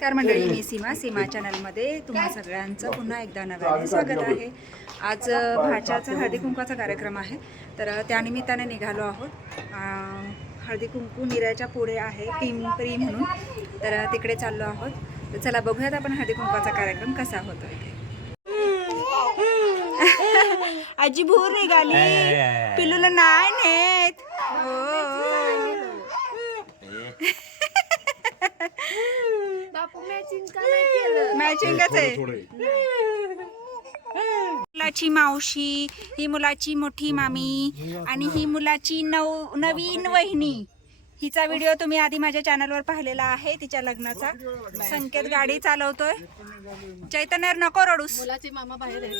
नमस्कार मंडळी मी सीमा सीमा चॅनलमध्ये तुम्हा सगळ्यांचं पुन्हा एकदा नव्याने स्वागत आहे. आज भाच्याचा हळदी कुंकवाचा कार्यक्रम आहे तर त्यानिमित्ताने निघालो आहोत. हळदी कुंकू निऱ्याच्या पुढे आहे पिंपरी म्हणून. तर तिकडे चाललो आहोत. तर चला बघूयात आपण हळदी कुंकवाचा कार्यक्रम कसा होतो ते आजी भूर निघाली. पिल्लूला नाही नेत. बापू मॅचिंग का नाही केलं? मॅचिंगच आहे? मुलाची मावशी ही मुलाची मोठी मामी आणि ही मुलाची नव नवीन वहिनी. हिचा व्हिडिओ तुम्ही आधी माझ्या चॅनलवर पाहिलेला आहे तिच्या लग्नाचा. संकेत गाडी चालवतोय. चैतन्य नको रडूस.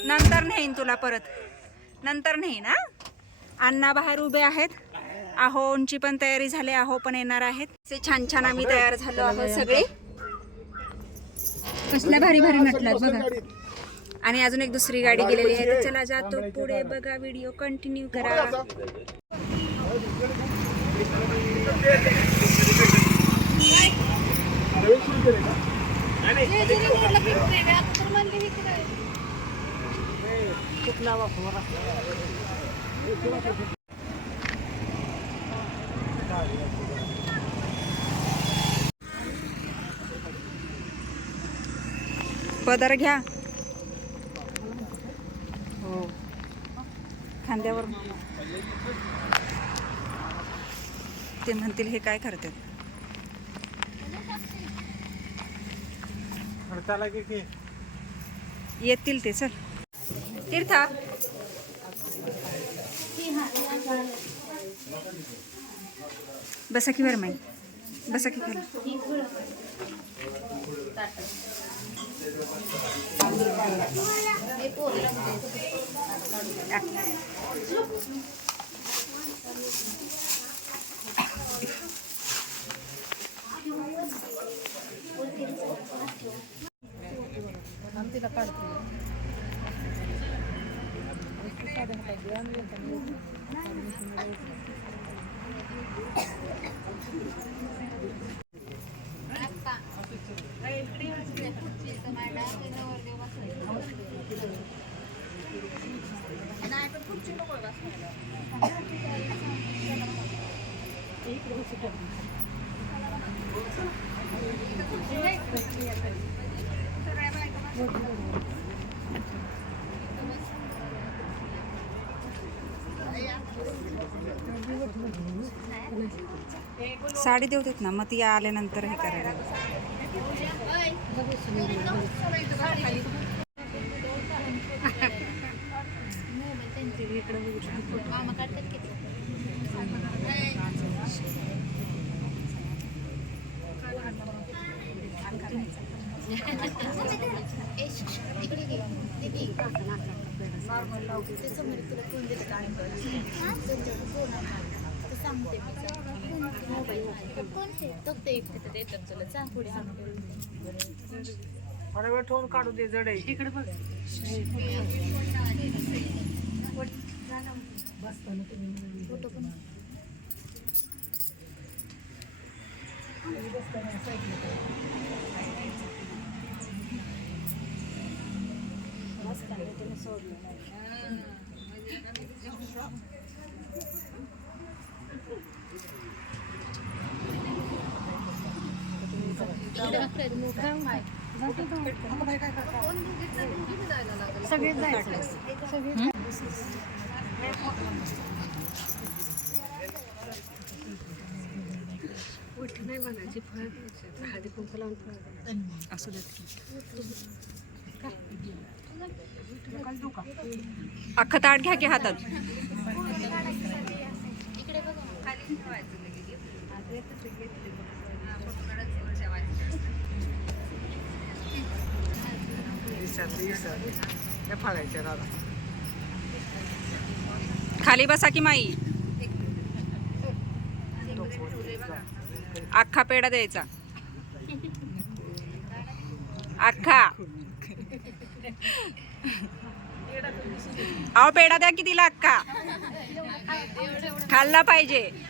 नंतर नेईन तुला परत. नंतर नेईन हा? अण्णा बाहेर उभे आहेत. आहोंची पण तयारी झाली आहो पण येणार आहेत. ते छान छान आम्ही तयार झालो आहोत सगळे. कसल्या भारी भारी नटलात बघा. आणि अजून एक दुसरी गाडी गेलेली आहे. तर चला जातो पुढे बघा व्हिडिओ कंटिन्यू करा. पदर घ्या. खांद्यावर. ते म्हणतील हे काय करतात? येतील ते चल. तीर्था. बसा की बरं माई. बसा की खाली. हे पोरीला म्हणते. साडी देऊ देत ना मग ती आल्यानंतर हे करायला. मामा ते समोर तुला फोन देते का त्यांच्याकडे फोन आहे तर सांगते मी. मोबाईल तो ते एक तिथं देतात तुला. जा पुढे ठेवून काढू दे जड आहे. इकडे बघ. फोटो पण सगळेच जायचं. उठ नाही म्हणायची फळ हळदी कुंकू लावून फळ असू देत अख्खं ताट घ्या की हातात. इकडे बघा विसरली ठेवायचं त्या फळायच्या दादा खाली बसा की माई. अख्खा पेढा द्यायचा. अख्खा. अहो पेढा द्या की तिला अख्खा. खाल्ला पाहिजे.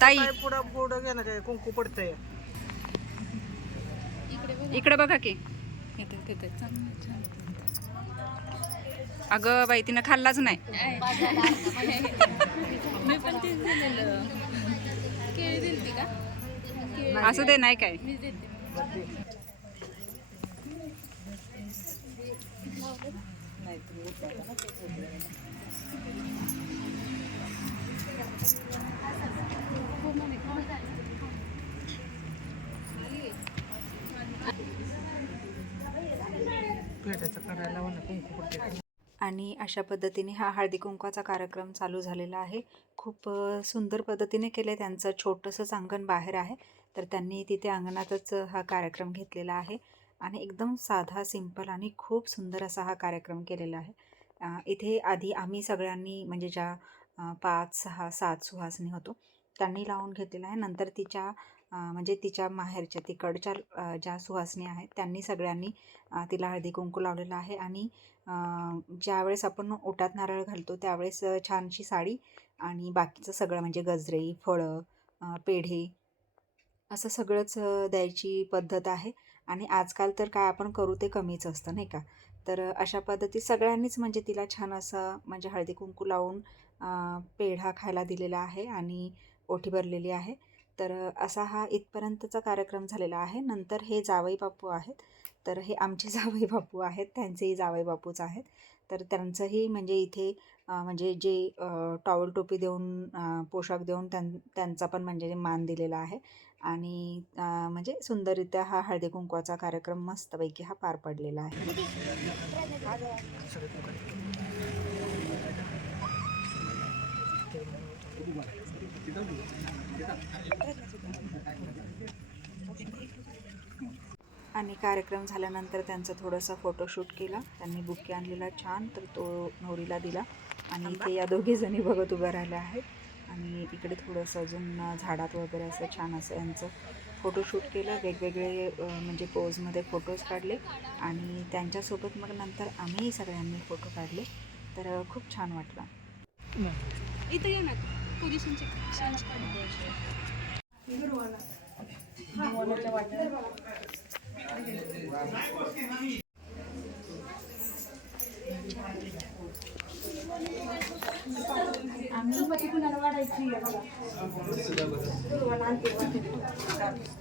ताई. पुढं पुढं गेलं काय? कुंकू पडतंय. इकडे बघा की. अगं बाई तिनं खाल्लाच नाही. मी पण तेच दिलेलं. केळी दिलती का? असं ते नाही काय. मी आणि अशा पद्धतीने हा हळदी कुंकवाचा कार्यक्रम चालू झालेला आहे. खूप सुंदर पद्धतीने केलं त्यांचं. छोटंसंच अंगण बाहेर आहे. तर त्यांनी तिथे अंगणातच हा कार्यक्रम घेतलेला आहे. आणि एकदम साधा सिंपल आणि खूप सुंदर असा हा कार्यक्रम केलेला आहे. इथे आधी आम्ही सगळ्यांनी म्हणजे ज्या पाच सहा सात सुहासनी होतो. त्यांनी लावून घेतलेला आहे. नंतर तिच्या म्हणजे तिच्या माहेरच्या तिकडच्या ज्या सुहासनी आहेत त्यांनी सगळ्यांनी तिला हळदी कुंकू लावलेला आहे. आणि ज्यावेळेस आपण ओटात नारळ घालतो त्यावेळेस छानशी साडी आणि बाकीचं सगळं म्हणजे गजरे फळं पेढे असं सगळंच द्यायची पद्धत आहे. आणि आजकाल तर काय आपण करू ते कमीच असतं नाही का? तर अशा पद्धती सगळ्यांनीच म्हणजे तिला छान असं म्हणजे हळदी कुंकू लावून पेढा खायला दिलेला आहे आणि ओठी भरलेली आहे. तर असा हा इथपर्यंतचा कार्यक्रम झालेला आहे. नंतर हे जावई बापू आहेत. तर हे आमचे जावई बापू आहेत. त्यांचेही जावई बापूच आहेत. तर त्यांचंही म्हणजे इथे म्हणजे जे टॉवल टोपी देऊन पोशाख देऊन त्यां त्यांचा पण म्हणजे मान दिलेला आहे. आणि म्हणजे सुंदररित्या हा हळदी कुंकवाचा कार्यक्रम मस्तपैकी हा पार पडलेला आहे. आणि कार्यक्रम झाल्यानंतर त्यांचं थोडंसं फोटोशूट केला. त्यांनी बुके आणलेला छान तर तो नवरीला दिला. आणि इथे या दोघी जणी बघत उभ्या राहिल्या आहेत. आणि इकडे थोडंसं अजून झाडात वगैरे असं छान असं यांचं फोटोशूट केलं. वेगवेगळे म्हणजे पोजमध्ये फोटोज काढले. आणि त्यांच्यासोबत मग नंतर आम्ही सगळ्यांनी फोटो काढले. तर खूप छान वाटलं. इथं ये ना. पोझिशन चेंज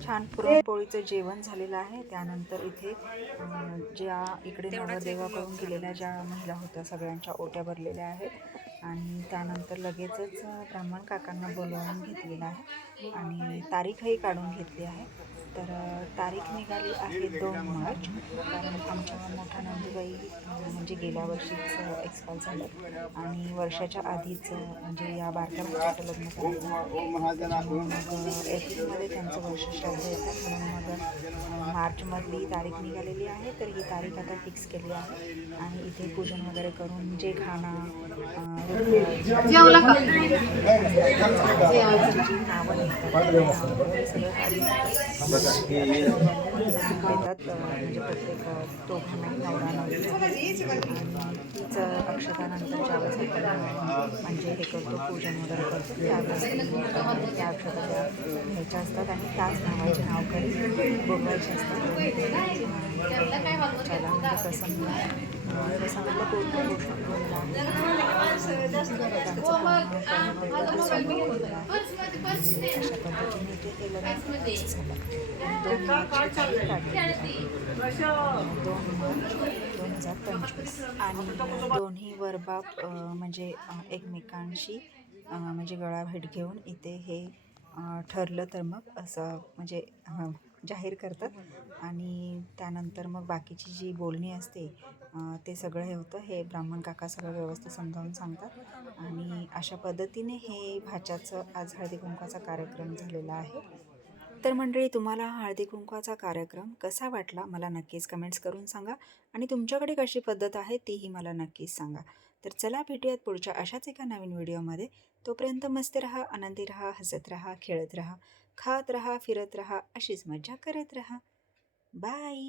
छान पुरणपोळीचं जेवण झालेलं आहे. त्यानंतर इथे ज्या इकडे नवरदेवाकडून गेलेल्या ज्या महिला होत्या सगळ्यांच्या ओट्या भरलेल्या आहेत. आणि त्यानंतर लगेचच ब्राह्मण काकांना बोलवून घेतलेलं आहे. आणि तारीखही काढून घेतली आहे. तर तारीख निघाली आहे दोन मार्च. कारण आमच्या मोठ्या नंदूबाई म्हणजे गेल्या वर्षीच एक्सपायर झालं आणि वर्षाच्या आधीच म्हणजे या बारक्या भाच्याचं लग्न करायचं मग एप्रिलमध्ये त्यांचं वर्ष श्राद्ध येतात म्हणून मग मार्चमधली तारीख निघालेली आहे. तर ही तारीख आता फिक्स केली आहे. आणि इथे पूजन वगैरे करून जे जी नावं सगळं येतात म्हणजे प्रत्येक अ, दोघांनाही नवरा नवरीला आणि तीच अक्षतानंतर ज्यावेळेस आपण म्हणजे हे करतो पूजन वगैरे करतो. त्यावेळेस त्या अक्षता त्या घ्यायच्या असतात आणि त्याच नावाचे नाव करून बोलवायचे असतात. चला म्हणजे प्रसंग अ, प्रसंगातलं अशा पद्धतीने ते दोन दोन दोन हजार पंचवीस आणि दोन्ही वरबाप म्हणजे एकमेकांशी म्हणजे गळा भेट घेऊन इथे हे ठरलं तर मग असं म्हणजे जाहीर करतात. आणि त्यानंतर मग बाकीची जी बोलणी असते ते सगळं हे होतं. हे ब्राह्मण काका सगळं व्यवस्थित समजावून सांगतात. आणि अशा पद्धतीने हे भाच्याचं आज हळदी कुंकवाचा कार्यक्रम झालेला आहे. तर मंडळी तुम्हाला हळदी कुंकवाचा कार्यक्रम कसा वाटला मला नक्कीच कमेंट्स करून सांगा. आणि तुमच्याकडे कशी पद्धत आहे तीही मला नक्कीच सांगा. तर चला भेटूयात पुढच्या अशाच एका नवीन व्हिडिओमध्ये. तोपर्यंत मस्त रहा आनंदी रहा हसत रहा खेळत रहा. खात रहा फिरत रहा अशीच मजा करत रहा. बाय.